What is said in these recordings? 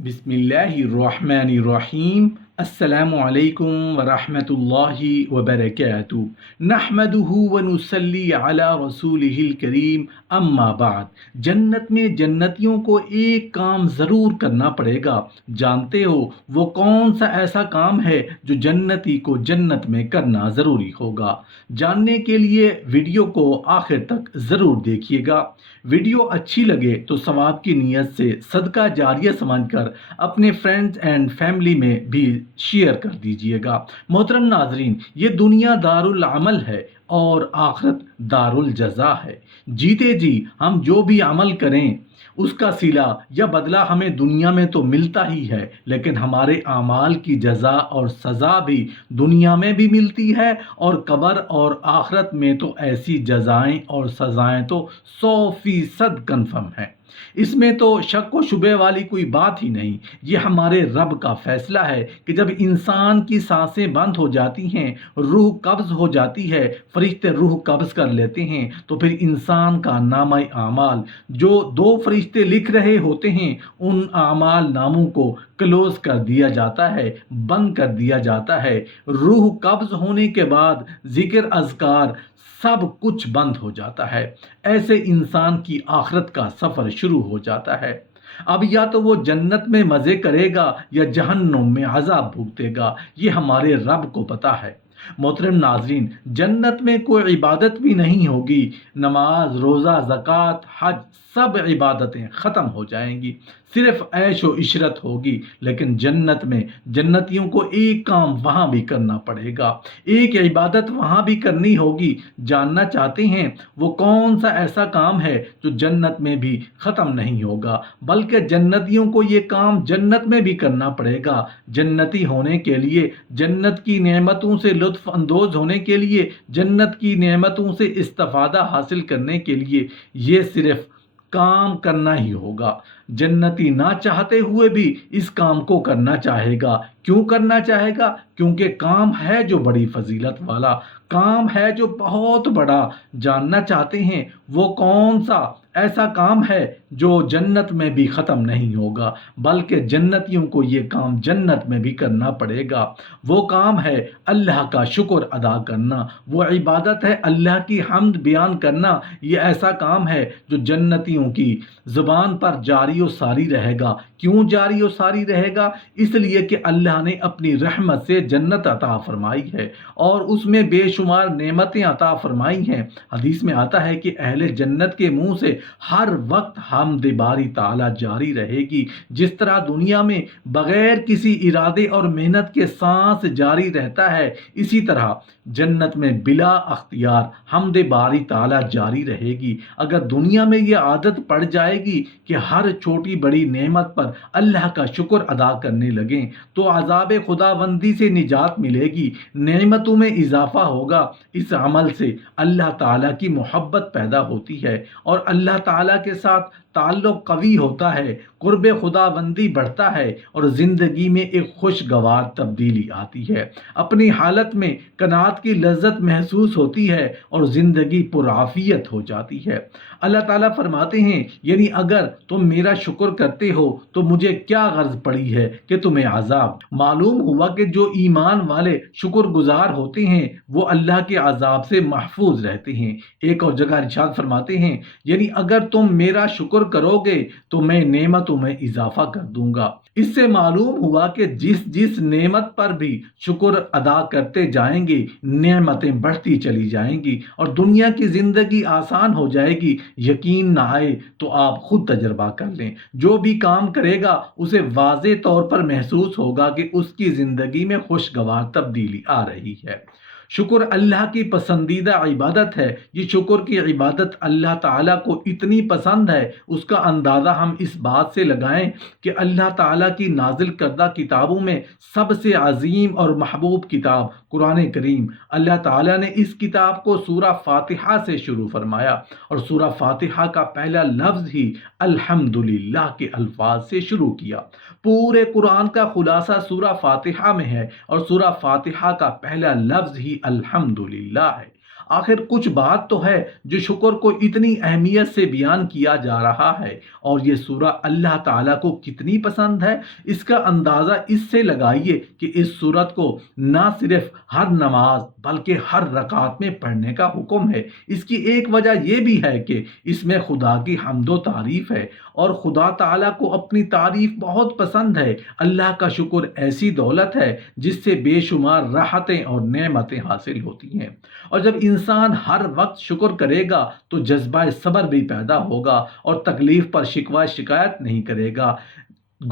बिस्मिल्लाहिर्रहमानिर्रहीम। अस्सलामु अलैकुम वरहमतुल्लाहि वबरकातुहू। नहमदुहु व नुसल्ली अला रसूलिहिल करीम, अम्मा बाद। जन्नत में जन्नतियों को एक काम ज़रूर करना पड़ेगा। जानते हो वो कौन सा ऐसा काम है जो जन्नती को जन्नत में करना ज़रूरी होगा? जानने के लिए वीडियो को आखिर तक ज़रूर देखिएगा। वीडियो अच्छी लगे तो सवाब की नीयत से सदका जारिया समझकर अपने फ्रेंड्स एंड फैमिली में भी शेयर कर दीजिएगा। मोहतरम नाजरीन, ये दुनिया दारुल अमल है और आखिरत दारुल जज़ा है। जीते जी हम जो भी अमल करें उसका सिला या बदला हमें दुनिया में तो मिलता ही है, लेकिन हमारे अमाल की जज़ा और सज़ा भी दुनिया में भी मिलती है और कब्र और आखिरत में तो ऐसी जज़ाएं और सज़ाएं तो 100% कन्फर्म है। इसमें तो शक व शुबे वाली कोई बात ही नहीं। ये हमारे रब का फैसला है कि जब इंसान की सांसें बंद हो जाती हैं, रूह कब्ज़ हो जाती है, फरिश्ते रूह कब्ज़ कर लेते हैं, तो फिर इंसान का नामा आमाल जो दो फरिश्ते लिख रहे होते हैं, उन आमाल नामों को क्लोज कर दिया जाता है, बंद कर दिया जाता है। रूह कब्ज़ होने के बाद जिक्र अज़कार सब कुछ बंद हो जाता है। ऐसे इंसान की आखिरत का सफ़र शुरू हो जाता है। अब या तो वो जन्नत में मज़े करेगा या जहन्नुम में अज़ाब भुगतेगा, ये हमारे रब को पता है। मोहतरम नाजरीन, जन्नत में कोई इबादत भी नहीं होगी। नमाज, रोज़ा, ज़कात, हज सब इबादतें ख़त्म हो जाएंगी, सिर्फ ऐश व इशरत होगी। लेकिन जन्नत में जन्नतियों को एक काम वहाँ भी करना पड़ेगा, एक इबादत वहाँ भी करनी होगी। जानना चाहते हैं वो कौन सा ऐसा काम है जो जन्नत में भी ख़त्म नहीं होगा, बल्कि जन्नतियों को ये काम जन्नत में भी करना पड़ेगा। जन्नती होने के लिए, जन्नत की नेमतों से लुत्फ़ अंदोज़ होने के लिए, जन्नत की नेमतों से इस्तिफ़ादा हासिल करने के लिए ये सिर्फ काम करना ही होगा। जन्नती ना चाहते हुए भी इस काम को करना चाहेगा। क्यों करना चाहेगा? क्योंकि काम है जो बड़ी फजीलत वाला, काम है जो बहुत बड़ा। जानना चाहते हैं वो कौन सा ऐसा काम है जो जन्नत में भी ख़त्म नहीं होगा, बल्कि जन्नतियों को ये काम जन्नत में भी करना पड़ेगा। वो काम है अल्लाह का शुक्र अदा करना, वो इबादत है अल्लाह की हम्द बयान करना। ये ऐसा काम है जो जन्नतियों की ज़ुबान पर जारी व सारी रहेगा। क्यों जारी व सारी रहेगा? इसलिए कि अल्लाह ने अपनी रहमत से जन्नत अता फरमाई है और उसमें बेशुमार नेमतें अता फरमाई हैं। हदीस में आता है कि अहले जन्नत के मुंह से हर वक्त हम्द बारी ताला जारी रहेगी। जिस तरह दुनिया में बगैर किसी इरादे और मेहनत के सांस जारी रहता है, इसी तरह जन्नत में बिला अख्तियार हम्द बारी ताला जारी रहेगी। अगर दुनिया में ये आदत पड़ जाएगी कि हर छोटी बड़ी नेमत पर अल्लाह का शुक्र अदा करने लगें, तो अज़ाब खुदाबंदी से निजात मिलेगी, नेमतों में इजाफा होगा। इस अमल से अल्लाह ताला की मोहब्बत पैदा होती है और अल्लाह ताला के साथ ताल्लुक़ कवी होता है, कुर्ब खुदाबंदी बढ़ता है और ज़िंदगी में एक खुशगवार तब्दीली आती है। अपनी हालत में कनात की लज्जत महसूस होती है और ज़िंदगी पुरआफियत हो जाती है। अल्लाह ताला फरमाते हैं, यानी अगर तुम मेरा शुक्र करते हो तो मुझे क्या गर्ज पड़ी है कि तुम्हें अजाब। मालूम हुआ कि जो ईमान वाले शुक्रगुजार होते हैं वो अल्लाह के अजाब से महफूज रहते हैं। एक और जगह इरशाद फरमाते हैं, यानी अगर तुम मेरा शुक्र करोगे तो मैं नेमतों में इजाफा कर दूंगा। इससे मालूम हुआ कि जिस जिस नेमत पर भी शुक्र अदा करते जाएंगे, नेमतें बढ़ती चली जाएंगी और दुनिया की जिंदगी आसान हो जाएगी। यकीन ना आए तो आप खुद तजर्बा कर लें। जो भी काम करेगा उसे वाज़े तौर पर महसूस होगा कि उसकी जिंदगी में खुशगवार तब्दीली आ रही है। शुक्र अल्लाह की पसंदीदा इबादत है। ये शुक्र की इबादत अल्लाह ताला को इतनी पसंद है, उसका अंदाज़ा हम इस बात से लगाएं कि अल्लाह ताला की नाजिल करदा किताबों में सबसे अजीम और महबूब किताब कुरान करीम, अल्लाह ताला ने इस किताब को सूरा फातिहा से शुरू फरमाया और सूरा फातिहा का पहला लफ्ज़ ही अल्हम्दुलिल्लाह के अल्फाज से शुरू किया। पूरे कुरान का खुलासा सूरा फातिहा में है और सूरा फातिहा का पहला लफ्ज़ ही अल्हम्दुलिल्लाह है। آخر کچھ بات تو ہے جو شکر کو اتنی اہمیت سے بیان کیا جا رہا ہے، اور یہ سورہ اللہ تعالیٰ کو کتنی پسند ہے اس کا اندازہ اس سے لگائیے کہ اس سورت کو نہ صرف ہر نماز بلکہ ہر رکعت میں پڑھنے کا حکم ہے۔ اس کی ایک وجہ یہ بھی ہے کہ اس میں خدا کی حمد و تعریف ہے، اور خدا تعالیٰ کو اپنی تعریف بہت پسند ہے۔ اللہ کا شکر ایسی دولت ہے جس سے بے شمار راحتیں اور نعمتیں حاصل ہوتی ہیں، اور جب انسان ہر وقت شکر کرے گا تو جذبہ صبر بھی پیدا ہوگا اور تکلیف پر شکوہ شکایت نہیں کرے گا،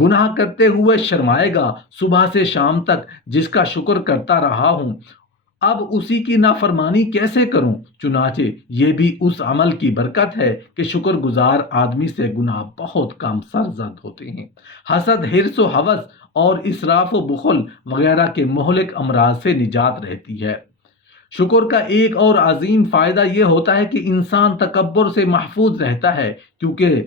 گناہ کرتے ہوئے شرمائے گا۔ صبح سے شام تک جس کا شکر کرتا رہا ہوں، اب اسی کی نافرمانی کیسے کروں؟ چنانچہ یہ بھی اس عمل کی برکت ہے کہ شکر گزار آدمی سے گناہ بہت کم سرزد ہوتے ہیں۔ حسد، حرص و ہوس اور اسراف و بخل وغیرہ کے مہلک امراض سے نجات رہتی ہے۔ شکر کا ایک اور عظیم فائدہ یہ ہوتا ہے کہ انسان تکبر سے محفوظ رہتا ہے، کیونکہ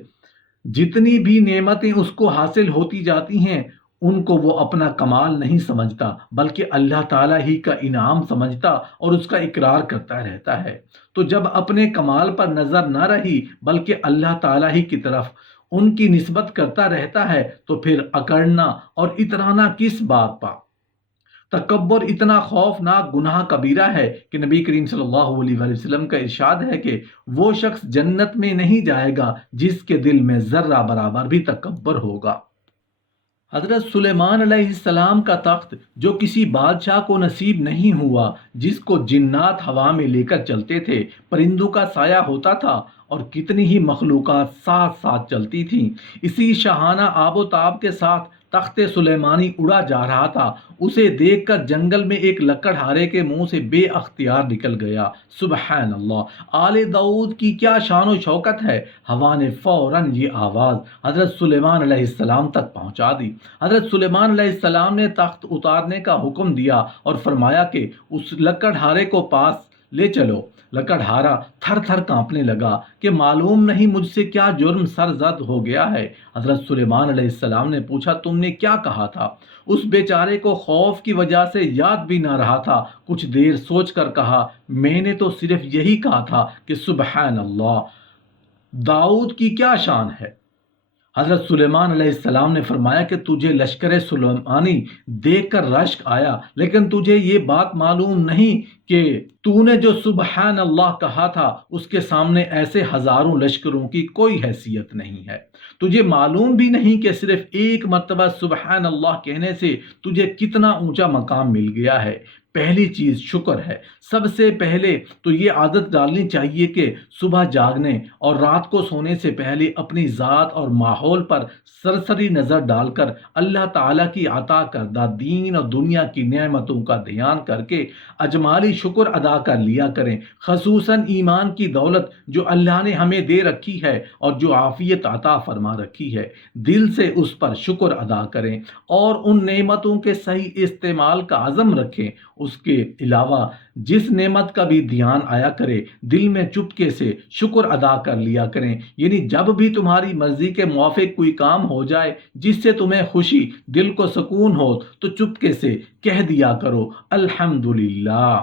جتنی بھی نعمتیں اس کو حاصل ہوتی جاتی ہیں ان کو وہ اپنا کمال نہیں سمجھتا بلکہ اللہ تعالیٰ ہی کا انعام سمجھتا اور اس کا اقرار کرتا رہتا ہے۔ تو جب اپنے کمال پر نظر نہ رہی بلکہ اللہ تعالیٰ ہی کی طرف ان کی نسبت کرتا رہتا ہے تو پھر اکڑنا اور اترانا کس بات پر؟ تکبر اتنا خوفناک گناہ کبیرہ ہے کہ نبی کریم صلی اللہ علیہ وآلہ وسلم کا ارشاد ہے کہ وہ شخص جنت میں نہیں جائے گا جس کے دل میں ذرہ برابر بھی تکبر ہوگا۔ حضرت سلیمان علیہ السلام کا تخت جو کسی بادشاہ کو نصیب نہیں ہوا، جس کو جنات ہوا میں لے کر چلتے تھے، پرندوں کا سایہ ہوتا تھا اور کتنی ہی مخلوقات ساتھ ساتھ چلتی تھیں، اسی شاہانہ آب و تاب کے ساتھ تخت سلیمانی اڑا جا رہا تھا، اسے دیکھ کر جنگل میں ایک لکڑہارے کے منہ سے بے اختیار نکل گیا۔ سبحان اللہ! آل داؤد کی کیا شان و شوکت ہے! ہوا نے فوراً یہ آواز حضرت سلیمان علیہ السلام تک پہنچا دی۔ حضرت سلیمان علیہ السلام نے تخت اتارنے کا حکم دیا اور فرمایا کہ اس لکڑہارے کو پاس لے چلو۔ لکڑہارا تھر تھر کانپنے لگا کہ معلوم نہیں مجھ سے کیا جرم سرزد ہو گیا ہے۔ حضرت سلیمان علیہ السلام نے پوچھا، تم نے کیا کہا تھا؟ اس بیچارے کو خوف کی وجہ سے یاد بھی نہ رہا تھا۔ کچھ دیر سوچ کر کہا، میں نے تو صرف یہی کہا تھا کہ سبحان اللہ، داؤد کی کیا شان ہے۔ حضرت سلیمان علیہ السلام نے فرمایا کہ تجھے لشکر سلیمانی دیکھ کر رشک آیا، لیکن تجھے یہ بات معلوم نہیں کہ تو نے جو سبحان اللہ کہا تھا اس کے سامنے ایسے ہزاروں لشکروں کی کوئی حیثیت نہیں ہے۔ تجھے معلوم بھی نہیں کہ صرف ایک مرتبہ سبحان اللہ کہنے سے تجھے کتنا اونچا مقام مل گیا ہے۔ پہلی چیز شکر ہے۔ سب سے پہلے تو یہ عادت ڈالنی چاہیے کہ صبح جاگنے اور رات کو سونے سے پہلے اپنی ذات اور ماحول پر سرسری نظر ڈال کر اللہ تعالیٰ کی عطا کردہ دین اور دنیا کی نعمتوں کا دھیان کر کے اجمالی شکر ادا کر لیا کریں، خصوصاً ایمان کی دولت جو اللہ نے ہمیں دے رکھی ہے اور جو عافیت عطا فرما رکھی ہے، دل سے اس پر شکر ادا کریں اور ان نعمتوں کے صحیح استعمال کا عزم رکھیں۔ اس کے علاوہ جس نعمت کا بھی دھیان آیا کرے دل میں چپکے سے شکر ادا کر لیا کریں، یعنی جب بھی تمہاری مرضی کے موافق کوئی کام ہو جائے جس سے تمہیں خوشی، دل کو سکون ہو، تو چپکے سے کہہ دیا کرو الحمدللہ۔